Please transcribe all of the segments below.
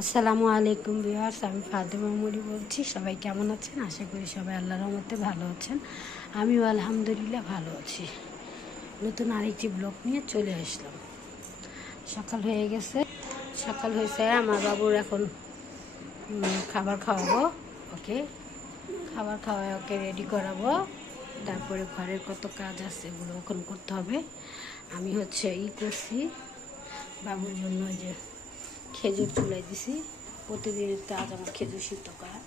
আসসালামু আলাইকুম ভিউয়ার্স, আমি ফাতেমা মুড়ি বলছি। সবাই কেমন আছেন? আশা করি সবাই আল্লাহর রহমতে ভালো আছেন। আমিও আলহামদুলিল্লাহ ভালো আছি। নতুন আরেকটি ব্লগ নিয়ে চলে আসলাম। সকাল হয়ে গেছে, সকাল হয়েছে। আমার বাবুর এখন খাবার খাওয়াবো, ওকে খাবার খাওয়ায় ওকে রেডি করাবো। তারপরে ঘরের কত কাজ আছে এগুলো এখন করতে হবে। আমি করছি বাবুর জন্য, যে খেজুর চুলাই দিছি। প্রতিদিনের কাজ আমার খেজুর সিদ্ধ করা,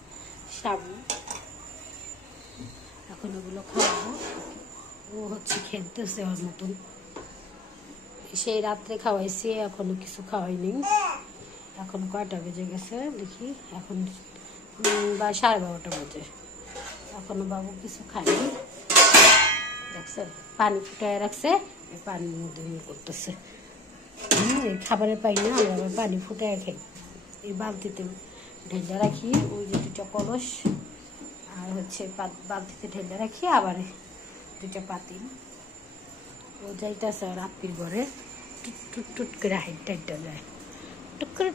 সাবু। এখন ওগুলো খাওয়াবো। ও খেলতেছে ওর মতন। সেই রাত্রে খাওয়াইছি, এখনো কিছু খাওয়াইনি। এখন কয়টা বেজে গেছে দেখি, এখন 12:30 বাজে। এখনো বাবু কিছু খায়নি। দেখছে পানি ফুটায় রাখছে, পানির মধ্যে করতেছে। খাবারের পাই না, আমরা আবার পানি ফুটায় খাই। এই বালতিতে ঢেলে রাখি, ওই যে দুটো কলস, আর বালতিতে ঢেলে রাখি, আবার দুটো পাতিল। ও যাইতেছে রাত্রির ঘরে, টুট টুট করে হেঁটে হেঁটে যায়,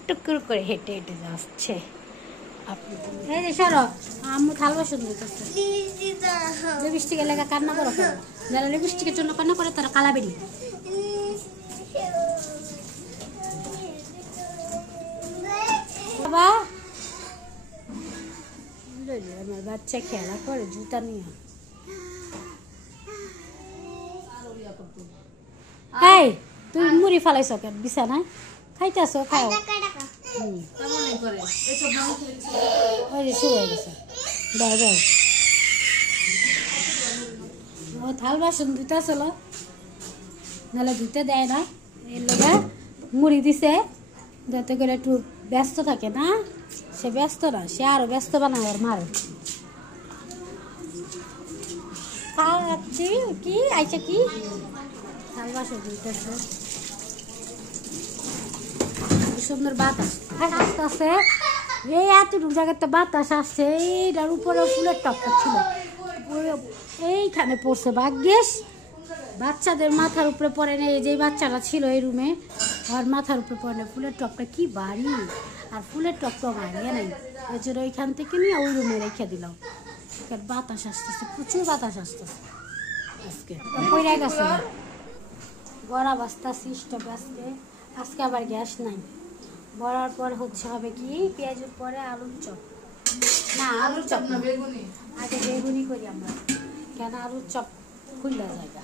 টুকুর করে হেঁটে হেঁটে যাচ্ছে। এই যে সরো, আম্মু থাল বাসন দিতেছে। লিপস্টিকের লেগে কান্না করো, যারা লিপস্টিকের জন্য কান্না করে তারা কালা বেরি। বাবা, আমার বাচ্চা খেলা করে জুতা নিয়ে। এই তুই মুড়ি ফালাইছ কেন বিছানায়? খাইতেছ, খাও। ওই যে শুরু হয়ে গেছে। দাও দাও, ও থাল বাসন ধুতে চলো, নাহলে ধুতে দেয় না। এর লোক মুড়ি দিছে যাতে করে একটু ব্যস্ত থাকে না। সে ব্যস্ত না, সে আরো ব্যস্ত বানায় ওর মারে। খাওয়াচ্ছি কি আইসা কি থাল বাসন ধুইতেছে। সুন্দর বাতাস আসতেছে, এই এতটুকু জায়গায় তো বাতাস আসছে। এইটার উপরে ফুলের টপটা ছিল, এইখানে পড়ছে। ভাগ্যেস বাচ্চাদের মাথার উপরে পড়ে নেই। যে বাচ্চাটা ছিল এই রুমে, আর মাথার উপরে পড়ে নেই। ফুলের টপটা কি ভারী, আর ফুলের টপটা ভাঙে নাই। এই জন্য ওইখান থেকে নিয়ে ওই রুমে রেখে দিলাম। বাতাস আসতেছে, প্রচুর বাতাস আসতেছে। আজকে পড়ে গেছে, বড়া বাস্তাছি স্টোভে। আজকে আবার গ্যাস নাই। বড়ার পর হবে কি, পেঁয়াজের পরে আলুর চপ। না, আলুর চপ না, বেগুনি। আগে বেগুনি করি আমরা, কেন আলুর চপ খুললা জায়গা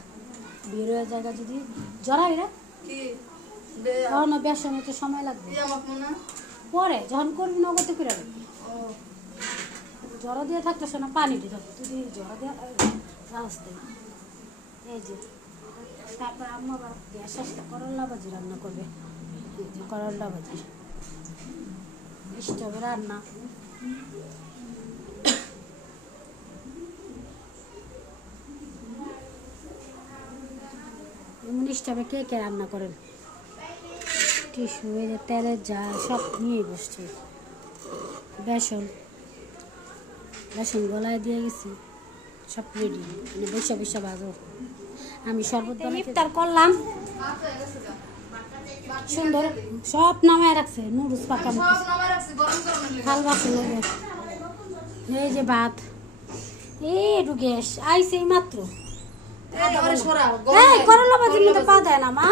বের হয়ে জায়গা যদি জড়াই রে তখন বেসন একটু সময় লাগবে। পরে যখন করবি নগদে করে রাখবি, জড়া দিয়ে থাকতেছে না, পানি দিয়ে থাকবে। তুই জড়া দিয়ে রাস্তায় এই যে। তারপর আম্মা আবার গ্যাস আসলে করল্লা ভাজি রান্না করবে। করল্লা ভাজি স্টোভে রান্না। স্টোভে কে কে রান্না করেন? টিস্যু, তেলের যা সব নিয়ে বসছে। বেসন গলায় দিয়ে গেছি, সব রেডি। মানে বসে বসে বাজো। আমি শরবত বানিয়ে ইফতার করলাম, সুন্দর সব নামায় রাখছে। নুডলস পাকা থাল বাসন, এই যে ভাত, একটু গ্যাস আইসে মাত্র। করলা ভাজির মধ্যে পা দেয় না মা।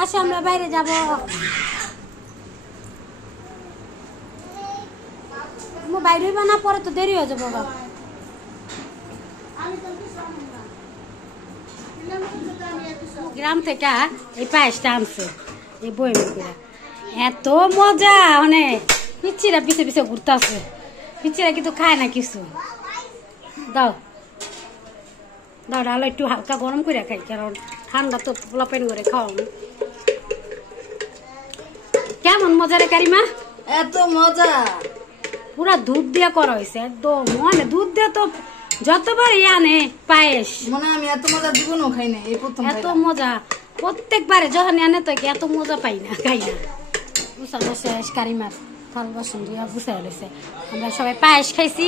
আসো আমরা বাইরে যাব। বাইরে হইবা না, পরে তো দেরি হয়ে যাবো। গ্রাম থেকে এই পায়েসটা আনছে, এই বইমের করে। এত মজা, মানে পিচ্ছিরা পিছে পিছে ঘুরতে আছে। পিচ্ছিরা কিন্তু খায় না কিছু। দাও দাও, ডালো একটু হালকা গরম করে খাই, কারণ ঠান্ডা তো পোলাপেন করে খাওয়ানো। কেমন মজা রে কারিমা? এত মজা, পুরা দুধ দিয়ে করা হয়েছে একদম। মানে দুধ দিয়ে তো যতবার আনে পায়েস, মনে আমি এত মজা জীবনও খাই না, এই প্রথম। এত মজা প্রত্যেকবারে যখন আনে তো এত মজা পাই না, খাই না। বুঝানো শেষ, কারিমার থাল বাসন দিয়ে বুঝাই গেছে। আমরা সবাই পায়েস খাইছি,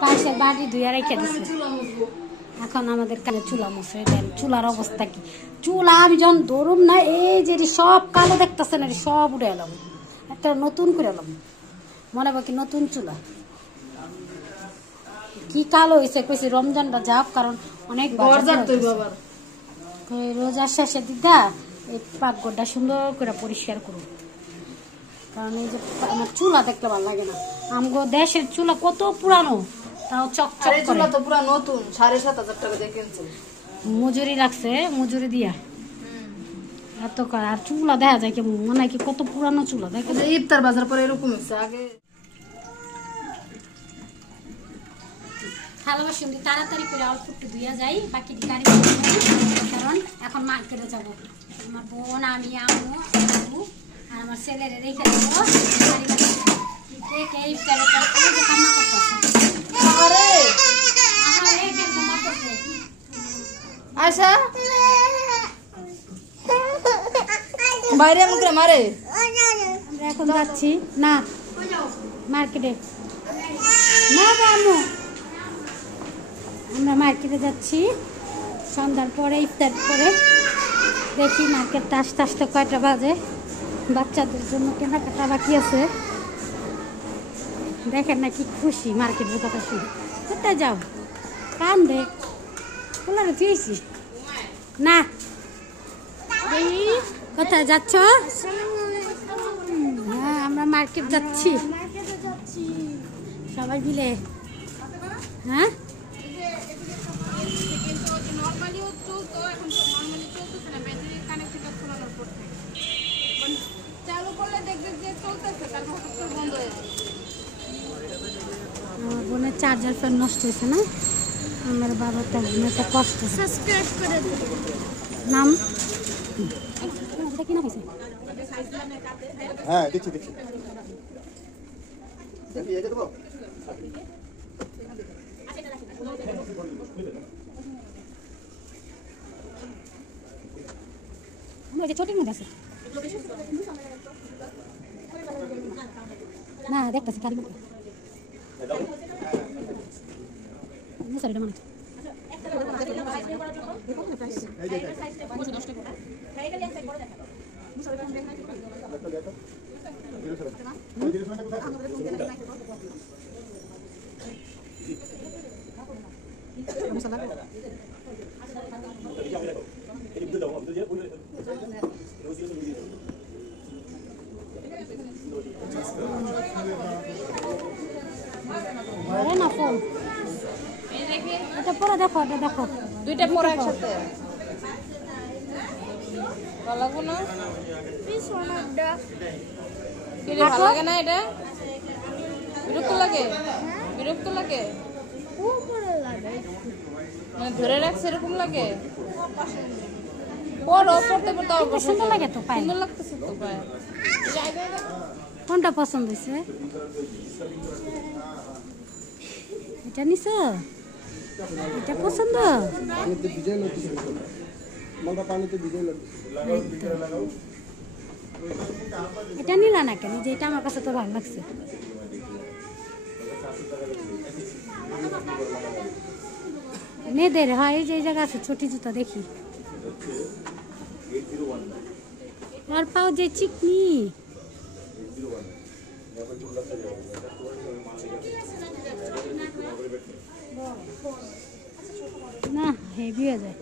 পায়েসের বাটি ধুয়ে রেখে দিছি। এখন আমাদের কানে চুলা মশাই দেন, চুলার অবস্থা কি? চুলা আমি যখন ধরুম না, এই যে সব কালো দেখতেছেন, সব উঠে এলাম, একটা নতুন করে এলাম, মনে হয় কি নতুন চুলা। কি কালো হয়েছে কইছি, রমজানটা যাক, কারণ অনেক রোজার শেষে দিদা এই পাকঘরটা সুন্দর করে পরিষ্কার করুন, কারণ এই যে আমার চুলা দেখলে ভালো লাগে না। আমগো দেশের চুলা কত পুরানো, তাও চকচক করে। চুলা তো পুরো নতুন, 7,500 টাকা দিয়ে কিনছে, মজুরি রাখছে, মজুরি দিয়া এত কার। আর চুলা দেখা যায় কি মনে হয় কি কত পুরানো চুলা, দেখে ইফতার বাজার পরে এরকম হচ্ছে আগে। থালা বাসন তাড়াতাড়ি করে অল্প একটু ধুইয়া যাই, বাকি গাড়ি, কারণ এখন মার্কেটে যাব। আমার বোন, আমি, আম্মু, আব্বু আর আমার ছেলেরে রেখে দেবো কান্না করতেছে। আয়শা বাইরে এমন করে মারে। আমরা এখন যাচ্ছি না মার্কেটে, না আম্মু, আমরা মার্কেটে যাচ্ছি সন্ধ্যার পরে, ইফতার করে। দেখি মার্কেটটা আস্তে আস্তে কয়টা বাজে, বাচ্চাদের জন্য কেনাকাটা বাকি আছে। দেখেন না কি খুশি, মার্কেটের কথা শুনে। কোথায় যাও? কান দে খোলারে তুইছি না। কোথায় যাচ্ছ? হ্যাঁ, আমরা মার্কেট যাচ্ছি সবাই মিলে। হ্যাঁ, আমার বোনের চার্জার ফ্যান নষ্ট হয়েছে না, আমার বাবার একটা কষ্ট। নাম কিনা হয়েছে? হ্যাঁ, দেখছি দেখছি। ছোটির মধ্যে আছে না, দেখতেছি খালি মনে হচ্ছে। না ফোন এটা পরে দেখো, এটা দেখো, দুইটা পরে একসাথে ভালো লাগবে না? ভালো লাগে না? এটা বিরক্ত লাগে, বিরক্ত লাগে, মানে ধরে রাখছে এরকম লাগে। পড়ো, পড়তে পড়তে অবশ্য সুন্দর লাগে তো, পায় সুন্দর লাগতেছে তো পায়। কোনটা পছন্দ হয়েছে? এটা নিছ? এটা পছন্দ? এটা নিলা না কেন? যে এটা আমার কাছে তো ভালো লাগছে। মেয়েদের হয় এই যে এই জায়গা আছে ছোটি জুতা, দেখি আর পাও যে চিকনি না, হেভি হয়ে যায়।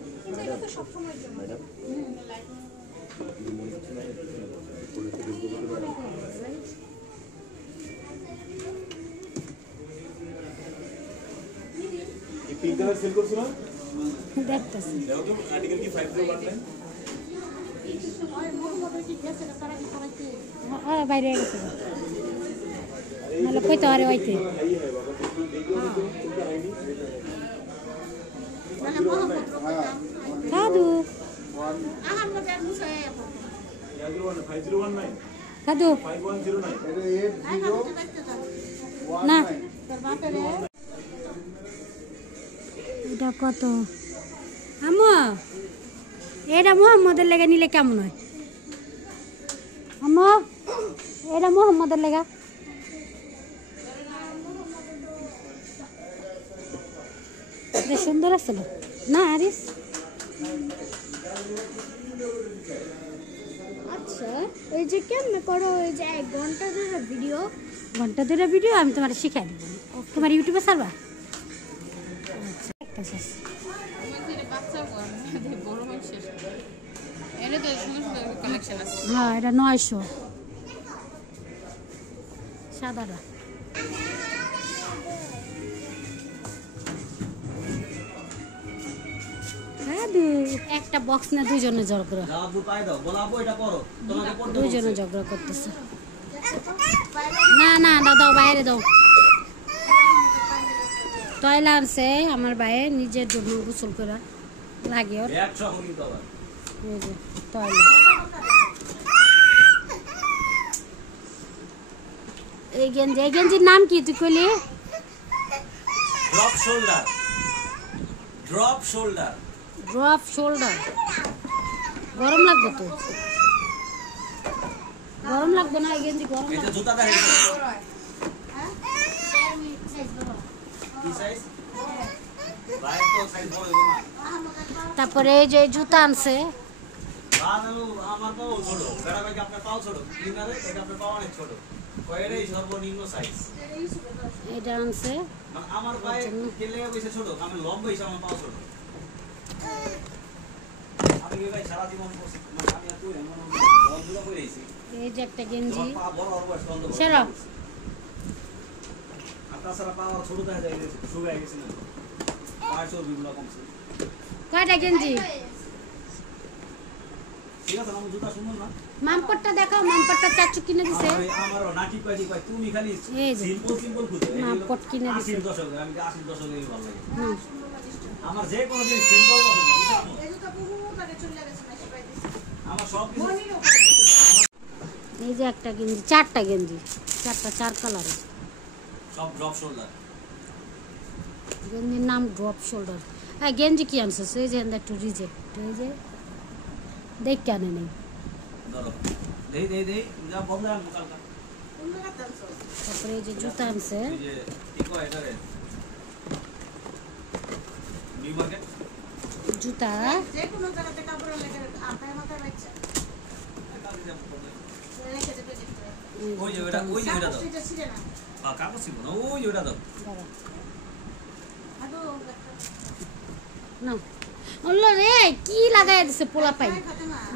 দেখতেছি বাইরে গেছে, নাহলে কইতে পারে হইতে। খাদু খাদু না, এটা কত? আম্মু এটা মোহাম্মদের লেগে নিলে কেমন হয়? আম্মু এটা মোহাম্মদের লেগা সুন্দর আছে না? না আরিস আচ্ছা ওই যে কেমনে করো ওই যে 1 ঘন্টা ধরে ভিডিও আমি তোমার শিখাই দিব তোমার ইউটিউবে ছাড়বা আচ্ছা একটা শেষ বাচ্চা বড় মানুষের এনে তো সুন্দর সুন্দর কালেকশন আছে হ্যাঁ এটা 900 সাদাটা একটা বক্স না দুইজনে ঝগড়া দুইজনে ঝগড়া করতেছে না না দাও বাইরে দাও টয়লা আনছে আমার ভাইয়ে নিজের জন্য গোসল করা লাগে ওর টয়লা এই গেঞ্জির নাম কি তুই কইলি ড্রপ শোল্ডার গরম লাগবে তো গরম লাগবে না এই গেঞ্জি গরম এটা জুতাটা কি সাইজ বাইরে তো সাইজ বড় না তারপরে এই যে জুতা আনছে আমার পাও ছোট বেড়া ভাই আপনার পাও ছোট কিনারে এটা আপনার পাও অনেক ছোট কয়টাই সর্বনিম্ন সাইজ এটা আনছে মানে আমার পায়ে কেলে বসে ছোট আমি লম্বা হিসাব আমার পাও ছোট আমি ভাই সারা জীবন মানে আমি এত এমন বন্ধুরা করে আইছি এই যে একটা গেঞ্জি পা বড় আর বয়স বন্ধ সেরা আপনার সারা পা ছোট দেখা যায় শুকায় গেছে না পা চর্বি গুলো কমছে কয়টা গেঞ্জি ঠিক আছে আমি জুতা শুনুন না মামপটটা দেখাও মামপটটা চাচু কিনে দিছে আমারও নাকি কয় তুমি খালি এই যে সিম্পল খুঁজো মামপট কিনে দিছে 80 দশক আমি 80 দশকেই ভালো লাগে না আমার যে কোনো জিনিস সিম্পল পছন্দ আমার সব কিছু এই যে একটা গেঞ্জি চারটা গেঞ্জি চার কালারের সব ড্রপ শোল্ডার গেঞ্জির নাম ড্রপ শোল্ডার হ্যাঁ গেঞ্জি কি আনছিস এই যে একটু রিজেক্ট এই যে দেখ কেন নেই ধরো দেই যা বন্ধ আর কালকা তারপরে এই যে জুতা আনছে এই যে কি কয় এটা রে নিউ মার্কেট জুতা যে কোনো জায়গাতে কাপড় লেগে আপনার মাথায় বাচ্চা রেখে দেবে ওই যে ওটা দাও এটা ছিল না কাপড় ছিল না ওই ওটা দাও দাঁড়া আদো না আল্লাহ রে কি লাগাই দিছে পোলা পাই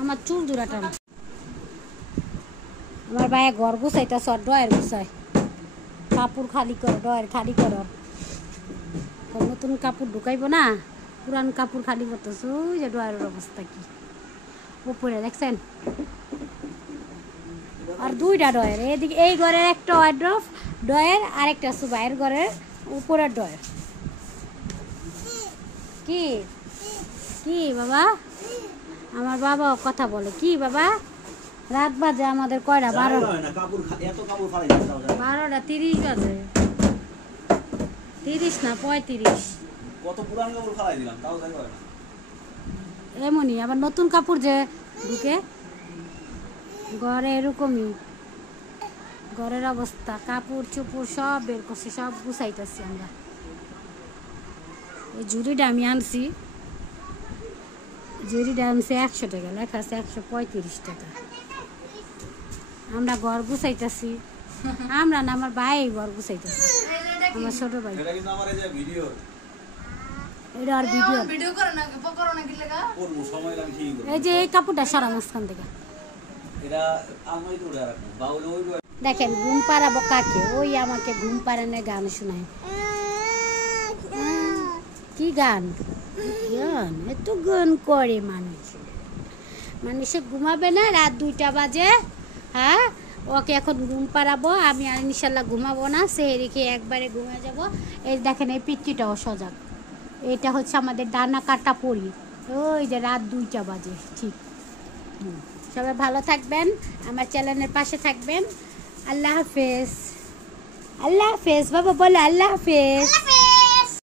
আমার চুল দুরাটা আমার ভাইয়া ঘর গুছাইতা সর ডয়ের গুছাই কাপড় খালি কর ডয়ের খালি কর নতুন কাপড় ঢুকাইব না পুরান কাপড় খালি করতেছ ওই যে ডয়ের অবস্থা কি উপরে দেখছেন আর দুইটা ডয়ের এদিকে এই ঘরের একটা ওয়ার্ড্রপ ডয়ের আর একটা আছে বাইরের ঘরের উপরের ডয়ের কি কি বাবা আমার বাবা কথা বলে কি বাবা রাত বাজে আমাদের কয়টা 12 না কাপড় এত কাপড় ফালাই দাও 12:30 বাজে 30 না 35 কত পুরান কাপড় ফালাই দিলাম তাও যাই হয় না এমনই আবার নতুন কাপড় যে ঢুকে ঘরে এরকমই ঘরের অবস্থা কাপড় চোপড় সব বের করছি সব গুছাইতেছি আমরা এই ঝুড়িটা আমি আনছি ঝুড়িটা আনছি 100 টাকা লেখা আছে 135 টাকা আমরা ঘর গুছাইতেছি আমরা না আমার ভাই ঘর গুছাইতেছি আমার ছোট ভাই এটা কিন্তু আমার এই যে ভিডিও এটা আর ভিডিও করো না কি লাগা করব সময় লাগে ঠিক এই যে এই কাপড়টা সারা মাঝখান থেকে এটা আমি তো রাখবো বাউল ওই দেখেন ঘুম পাড়াবো কাকে ওই আমাকে ঘুম পাড়ানো গান শোনায় কি গান গান এত গান করে মানুষে ঘুমাবে না রাত 2টা বাজে হ্যাঁ ওকে এখন ঘুম পাড়াবো আমি আর ইনশাল্লাহ ঘুমাবো না সেহেরি খেয়ে একবারে ঘুমিয়ে যাব এই দেখেন এই পিচ্চিটাও সজাগ এটা হচ্ছে আমাদের ডানা কাটা পড়ি ওই যে রাত 2টা বাজে ঠিক সবাই ভালো থাকবেন আমার চ্যানেলের পাশে থাকবেন আল্লাহ হাফেজ বাবা বলো আল্লাহ হাফেজ